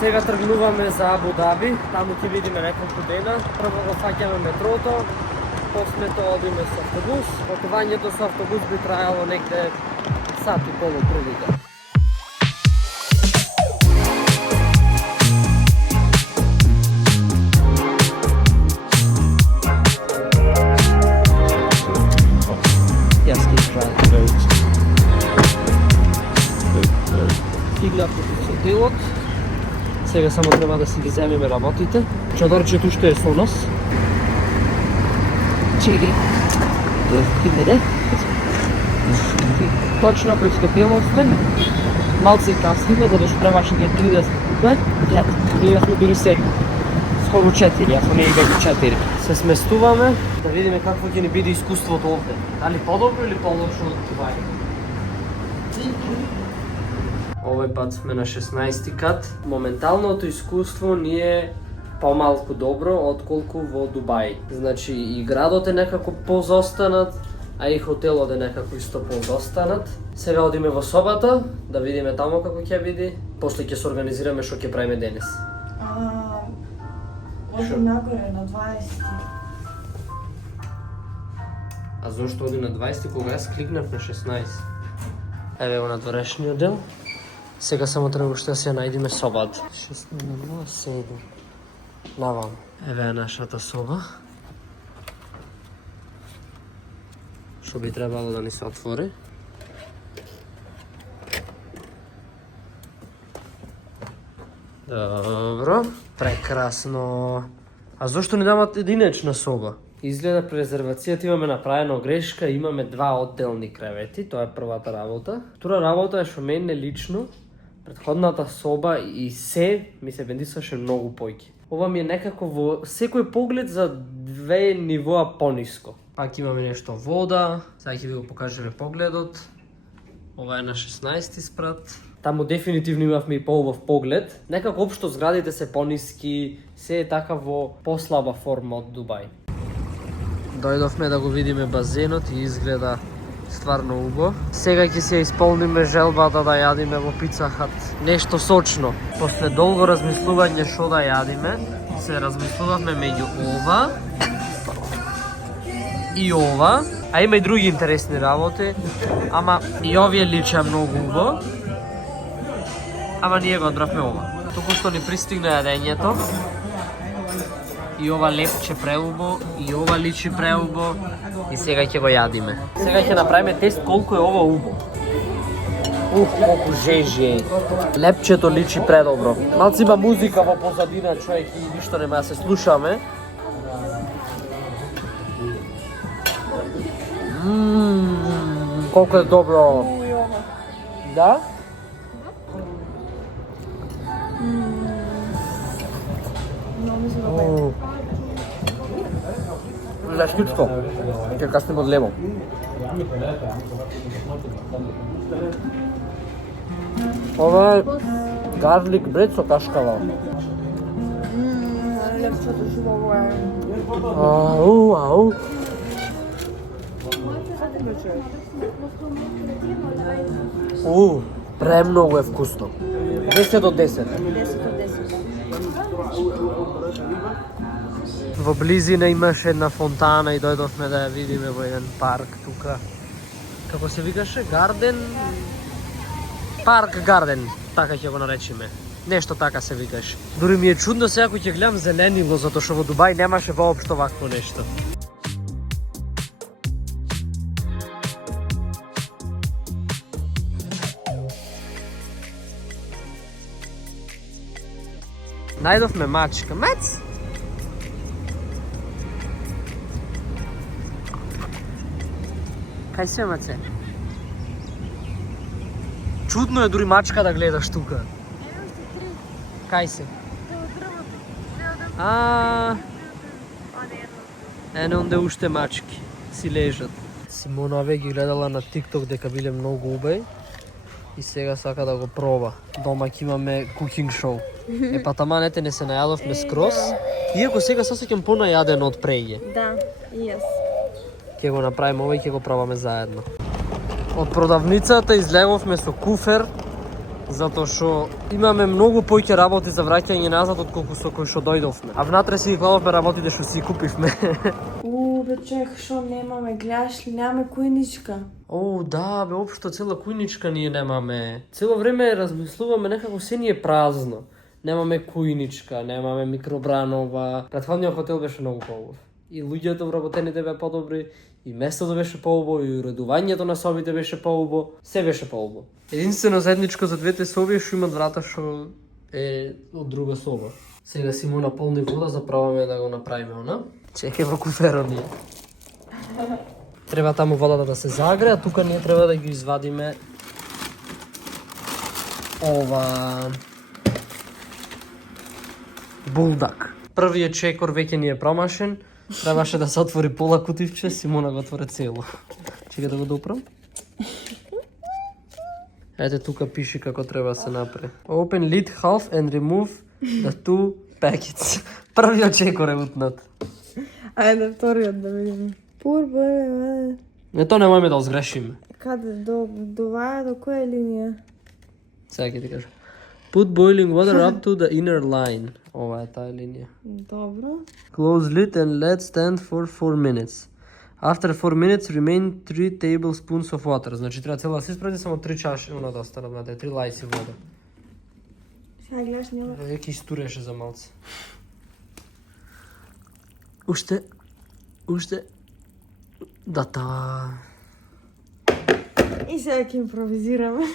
Сега тргнуваме за Абу Даби, таму ќе видиме неколку дена. Прво го фаќаме метрото, после тоа одиме со автобус. Патувањето со автобус би трајало некде сат и пол прилика. Јас ќе исправам. Стигнавме до хотелот. Сега само треба да си ги земеме работите. Чадорчето уште е со нас. Чеки. Иде. Точно пристапило сме. Малце касниме, да беше требаше ги 30 минути. Ние сме били се скоро 4, ако не и веќе 4. Се сместуваме да видиме какво ќе ни биде искуството овде. Дали подобро или полошо од Дубај? Овој пат сме на 16 кат. Моменталното искуство ни е помалку добро отколку во Дубај. Значи и градот е некако позостанат, а и хотелот е некако исто позостанат. Сега одиме во собата, да видиме таму како ќе биде. После ќе се организираме што ќе правиме денес. Оди нагоре на 20. А зошто оди на 20 кога јас кликнав на 16? Еве го на дорешниот дел. Сега само треба уште да се најдеме собата. 6:07. Навам. Еве е нашата соба. Што би требало да ни се отвори. Добро. Прекрасно. А зошто ни дават единечна соба? Изгледа при резервацијата имаме направено грешка, имаме два одделни кревети, тоа е првата работа. Втора работа е што мене лично, претходната соба и се ми се бендисаше многу појки. Ова ми е некако во секој поглед за 2 нивоа пониско. Пак имаме нешто вода, сега ќе ви го покажеме погледот. Ова е на 16 спрат. Таму дефинитивно имавме и поубав поглед. Некако општо зградите се пониски, се е така во послаба форма од Дубај. Дојдовме да го видиме базенот и изгледа стварно убаво. Сега ќе се исполниме желбата да јадиме во Пица Хат. Нешто сочно. После долго размислување што да јадиме, се размислувавме меѓу ова и ова. А има и други интересни работи, ама и овие лича многу убаво. Ама ние го одбравме ова. Току што ни пристигна јадењето. И ова лепче преубо, и ова личи преубо, и сега ќе го јадиме. Сега ќе направиме тест колку е ова убо. Колку жежи. Лепчето личи предобро. Малци има музика во позадина, човек, и ништо нема да се слушаме. Колку е добро. Да? Лешкичко. Ќе каснем од лево. Ова е гарлик бред со кашкава. Лепчето живово е. Ау. Премногу е вкусно. 10 од 10. 10 од 10. Во близина имаше една фонтана и дојдовме да ја видиме во еден парк тука. Како се викаше? Гарден? Парк Гарден, така ќе го наречиме. Нешто така се викаше. Дури ми е чудно сега кој ќе гледам зеленило, затоа што во Дубај немаше воопшто вакво нешто. Најдовме мачка. Мац! Кај се, маце? Чудно е дури мачка да гледаш тука. Кај се? Ене онде уште мачки си лежат. Симона ве ги гледала на TikTok дека биле многу убави и сега сака да го проба. Дома ќе имаме cooking show. Па таманете не се најадовме скроз. Иако сега сосеќам понајадено од преѓе. Да, и јас. Ќе го направиме ова и ќе го пробаме заедно. Од продавницата излеговме со куфер Затоа што имаме многу поќе работи за враќање назад отколку со кои што дојдовме. А внатре си ги кладовме работите што си купивме. Бе, чек, шо немаме, гледаш ли, нямаме кујничка. О, да, бе, општо цела кујничка ние немаме. Цело време размислуваме некако се ни е празно. Немаме кујничка, немаме микробранова. Претходниот хотел беше многу поубав. И луѓето вработените беа подобри, и местото беше поубаво, и уредувањето на собите беше поубаво, се беше поубаво. Единствено заедничко за двете соби е што имат врата што е од друга соба. Сега си му наполни вода, заправаме да го направиме она. Чекай во куферо ние. Треба таму водата да се загре, а тука ние треба да ги извадиме ова булдак. Првиот чекор веќе ни е промашен. Требаше да се отвори пола кутивче, Симона го отвори цело. Чекай да го допрам. Ете тука пише како треба да се направи. Open lid half and remove the two packets. Првиот чекор е утнат. Ајде, вториот да видиме. Пур, Не, то немојме да озгрешиме. Каде? До која линија? Сега ќе ти кажа. Put boiling water up to the inner line. Ова е таа линија. Добро. Close lid and let stand for 4 minutes. After 4 minutes, remain 3 tablespoons of water. Значи треба цела да се испради, само 3 чаши, она да остана, знаете, 3 лајци вода. Сега гледаш нема. Веќе истуреше за малце. Уште. Да. И сега ќе импровизираме.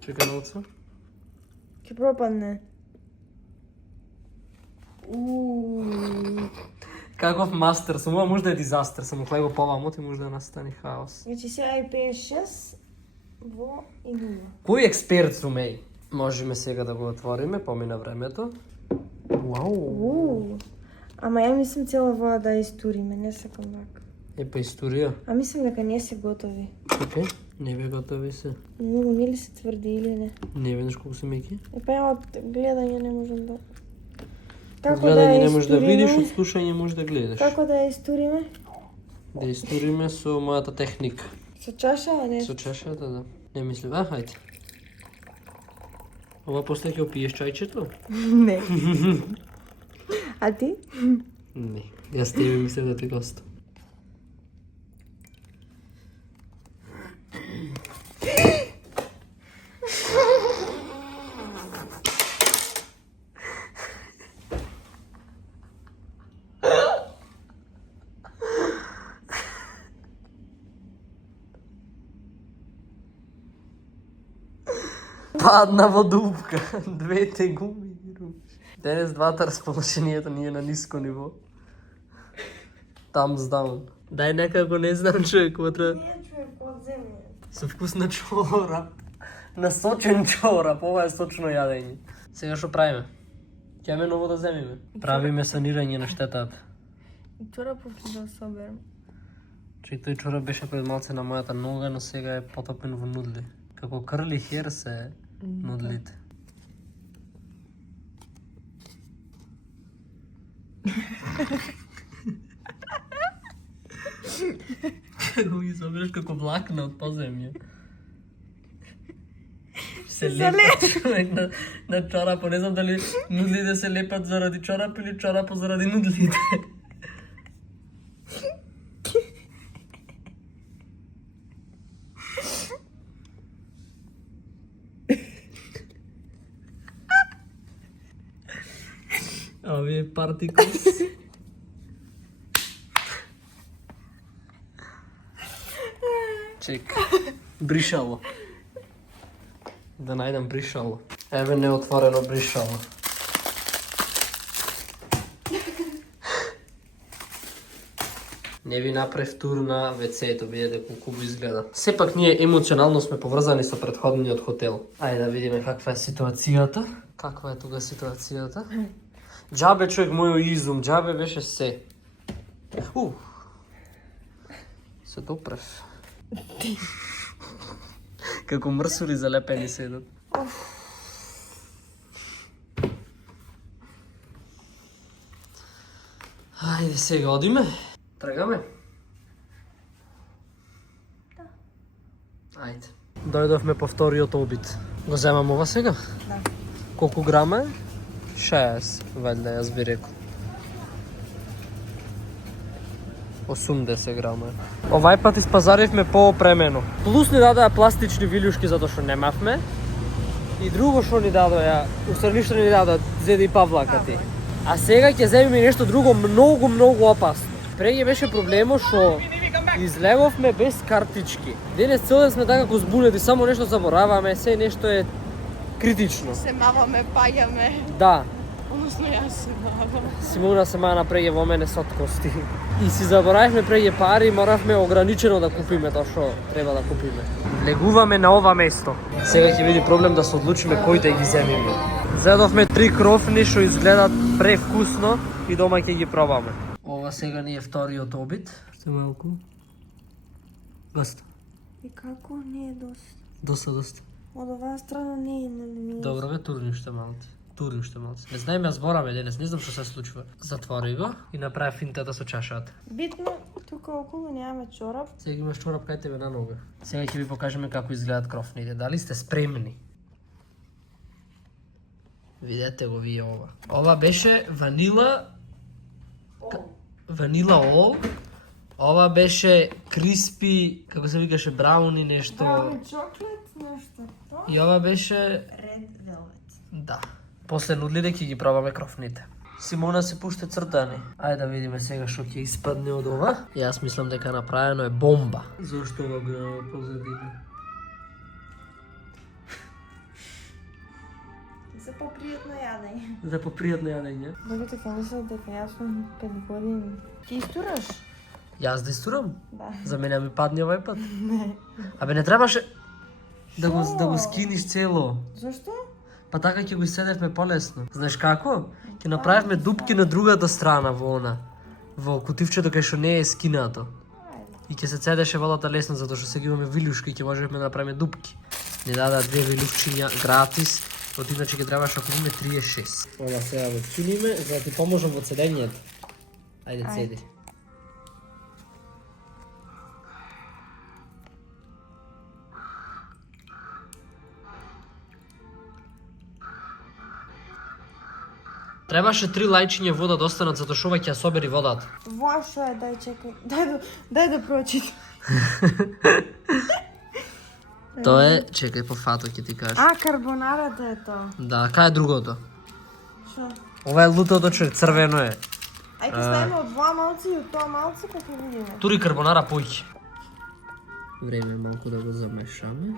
Чекай малце. Ќе пропадне. Каков мастер сум, ова може да е дизастер, само клеј го повамот и може да настани хаос. Значи сега и 5-6 во и 0. Кој експерт сум, еј? Можеме сега да го отвориме, помина времето. Вау! Ама ја мислам цела вода да ја истуриме, не сакам така. Е, па историја. А мислам дека не се готови. Чекай, не бе готови се. Многу нели се тврди или не? Не веднаш колку се меки. Е, па ја од гледање не можам да... Од гледање не можеш да видиш, од слушање можеш да гледаш. Како да ја истуриме? Да историме со мојата техника. Со чаша, а не? Со чашата, да. Не мислам, хајде. Ова после ќе опиеш чајчето? Не. А ти? Не. Јас тебе мислам да ти гостам. Падна во дупка. Двете гуми ги руши. Денес двата расположението ни е на ниско ниво. Thumbs down. Дај некако не знам човек, утре. Не човек од земја. Со вкус на чорап. На сочен чорап, ова е сочно јадење. Сега што правиме? Ќе ново да земиме. Правиме санирање на штетата. И чорапов да соберам. Че тој чорап беше пред малце на мојата нога, но сега е потопен во нудли. Како крли хер се нудлите. Како ги собереш како влакна од поземја. Се лепат човек на чорапо. Не знам дали нудлите се лепат заради чорап или чорапо заради нудлите. Овие партиклс. Чек. Бришало. Да најдам бришало. Еве неотворено бришало. Не ви направив тур на WC-то, видите колку го изгледа. Сепак ние емоционално сме поврзани со претходниот хотел. Ајде да видиме каква е ситуацијата. Каква е тука ситуацијата? Џабе човек мојо изум, џабе беше се. Се допрев. Како мрсули залепени седат. Ајде сега одиме. Трагаме? Да. Ајде. Дојдовме по вториот обид. Го земам ова сега? Да. Колку грама е? 6, вајде, јас би рекол. 80 грама е. Овај пат испазаривме поопремено. Плюс ни дадоа пластични вилјушки затоа што немавме. И друго што ни дадоа, устрани што ни дадоа, зеди и павлакати. А сега ќе земеме нешто друго многу опасно. Преќе беше проблемот што излеговме без картички. Денес цел ден сме така како збунети, само нешто забораваме, се нешто е критично. Се маваме, паѓаме. Да, Односно јас се мавам. Симона се мана преќе во мене соткости. И си заборавивме преќе пари и моравме ограничено да купиме тоа што треба да купиме. Легуваме на ова место. Сега ќе биде проблем да се одлучиме кој да ги земиме. Зедовме 3 крофни што изгледаат превкусно и дома ќе ги пробаме. Ова сега ни е вториот обид. Што малку? Доста. И како не е доста? Доста. Од оваа страна не е, нели? Добро бе, турни уште малци. Не знаеме, ја збораме денес, не знам што се случува. Затвори го и направи финтата со чашата. Битно, тука околу немаме чорап. Сега имаш чорап кај тебе на нога. Сега ќе ви покажеме како изгледаат крофните. Дали сте спремни? Видете го вие ова. Ова беше ванила ол. Ова беше криспи, како се викаше, брауни нешто. Брауни чоклет, нешто. И ова беше... Red velvet. Да. После нудлите ќе ги пробаме крофните. Симона се пуште цртани. Ајде да видиме сега што ќе испадне од ова. Јас мислам дека направено е бомба. Зошто ова го позадина? За попријатно јадење. За попријатно јадење. Другите ќе мислат дека јас сум 5 години. Ти истураш? Јас да истурам? Да. За мене ми падне овај пат. Не. Абе не требаше да Шо? го скиниш цело. Зошто? Па така ќе го седевме полесно. Знаеш како? Ќе направивме дупки на другата страна во она. Во кутивчето кај што не е скинато. И ќе се цедеше водата лесно затоа што сега имаме вилјушки и ќе можеме да направиме дупки. Ни дадаа 2 вилјушчиња гратис, од иначе ќе требаше да купиме 36. Ова сега го скиниме за да ти поможам во цедењето. Ајде цеди. Требаше 3 лајчиња вода да останат затоа што ова ќе ја собери водата. Вашо е, дај чекај. Дај да прочитам. Тоа е, чекај по фато ќе ти кажам. А, карбонарата е тоа. Да, кај е другото? Шо? Ова е лутото човек, црвено е. Ајде ставиме од два малци и од тоа малци па ќе видиме. Тури карбонара појки. Време е малку да го замешаме.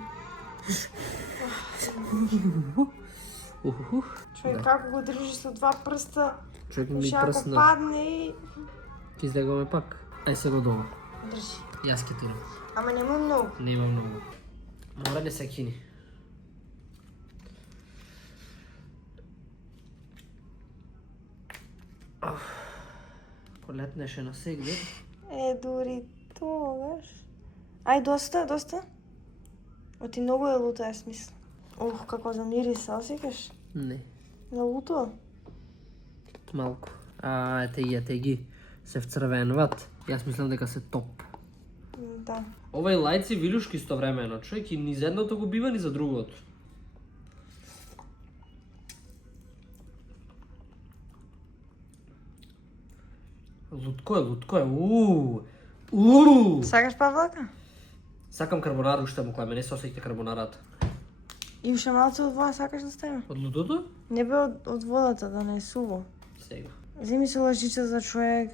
Човек како го држиш со два прста, Човек ми уште ако прсна. падне и... Ќе излегуваме пак. Ај се го долу. Држи. Јас ќе турам. Ама нема многу. Нема многу. Мора да се кини. Полетнеше на сегде. Дури тогаш. Ај, доста. Оти многу е луто, јас мислам. Како за мириса, осекаш? Не, На луто? малку. Ете ги. Се вцрвенуват. Јас мислам дека се топ. Да. Ова е лајци вилјушки истовремено, човек, и ни за едното го бива, ни за другото. Лутко е, Сакаш павлака? Сакам карбонара уште му клеме, не се осеќа карбонарата. И уште малце од вода сакаш да ставиме? Од лутото? Не бе од водата, да не е суво. Сега. Земи со лажица за човек.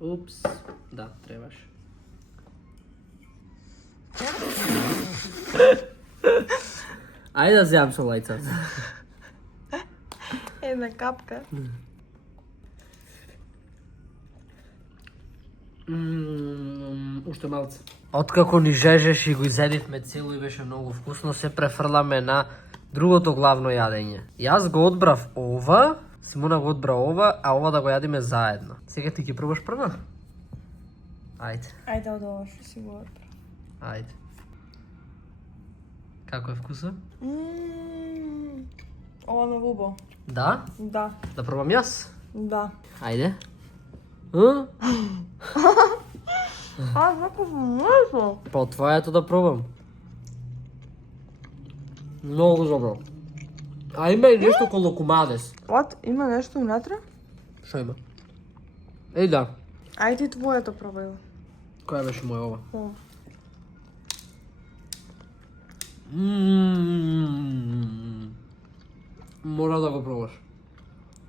Упс. Да, требаш. Ајде да земам со лајцата. Една капка. Уште малце. Откако ни жежеш и го изедивме цело и беше многу вкусно, се префрламе на другото главно јадење. Јас го одбрав ова, Симона го одбра ова, а ова да го јадиме заедно. Сега ти ги пробаш прва? Ајде, Ајде од ова што си го одбра. ајде. Како е вкуса? Ова ме губо. Да? Да. Да пробам јас? Да. Ајде. А, вако можно. Па од твоето да пробам. Многу добро. А има и нешто колокумадес. От, има нешто унатре? Што има? Еј да. Ајде твоето пробај. Која беше моја ова? О. Мора да го пробаш.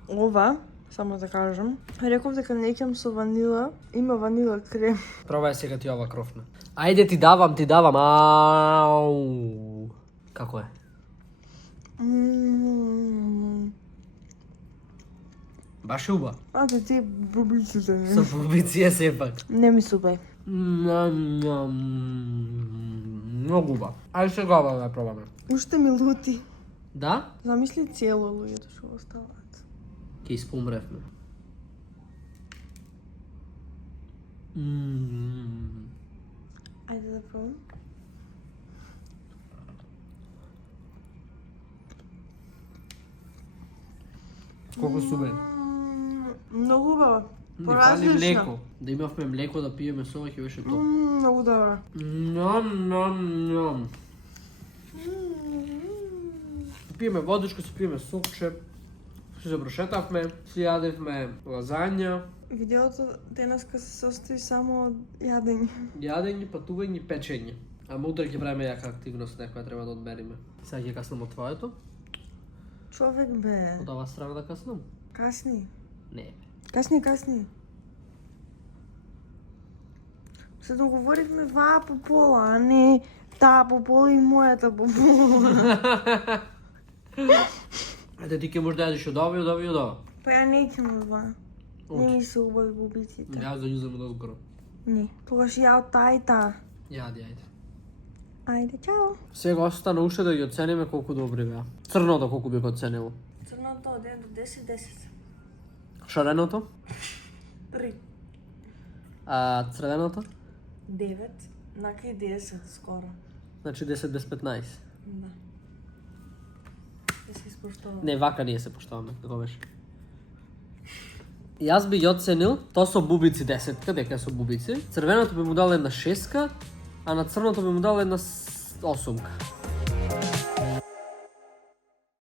Ова, само да кажам, реков дека не ќе со ванила, има ванила крем. Пробај сега ти ова крофна. Ајде ти давам. Ау. Како е? Баш е уба. А да ти бубиците не. Со бубици е сепак. Не ми супај. Многу уба. Ајде сега ова да пробаме. Уште ми лути. Да? Замисли цело луѓето што го оставаат. Ке испумревме. Ајде да пробам. Колку субе. Многу убава. Ни фали Поразлична. млеко. Да имавме млеко да пиеме со ова ќе беше топ. Многу добра. Ням. Пиеме водичка, си пиеме сокче. Си заброшетавме, си јадевме лазања, Видеото денеска се состои само од јадење. јадење, патување, печење. Ама утре ќе правиме јака активност некоја треба да одмериме. Сега ќе каснам од твоето. Човек бе. Од оваа страна да каснам? Касни. Не. Касни. Се договоривме ваа по пола, а не таа по пола и мојата по пола. Ете ти ќе можеш да јадиш од ова и од ова и од ова. Па ја не ќам ова. Не ми се убави бубиците. Јас да њузам од скоро. Не. Тогаш ја од таа и таа. Јади, ајде. Ајде, чао. Сега остана уште да ги оцениме колку добри беа. Црното колку би го оценило? Црното од 1 до 10, 10. Шареното? 3. А црвеното? 9. Накај 10 скоро. Значи 10 без 15. Да. Да се испоштува. Не, вака ние се поштоваме, како беше. Јас би ги оценил, тоа со бубици 10, дека е со бубици. Црвеното би му дал една 6, а на црното би му дал една 8.